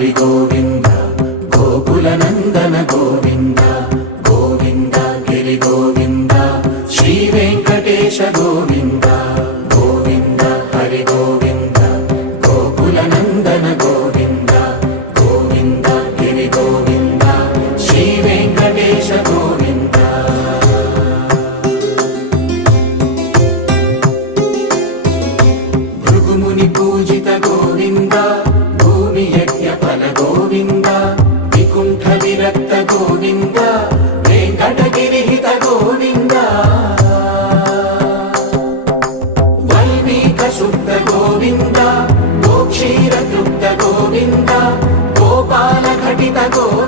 హరి గోవింద గోకుల నందన గోవింద గోవింద గిరి గోవింద శ్రీ వెంకటేశ గోవింద గోవింద హరి గోవింద గోకుల నందన గోవింద గోవింద గిరి గోవింద శ్రీ వెంకటేశ గోవింద భృగుముని పూజిత గోవింద భూమి యజ్ఞ ఫల గోవింద వికుంఠ విరక్త గోవింద వెంకటగిరిహిత గోవింద వల్మీక శుద్ధ గోవింద గోక్షీర తృప్త గోవింద గోపాల ఘటిత గోవింద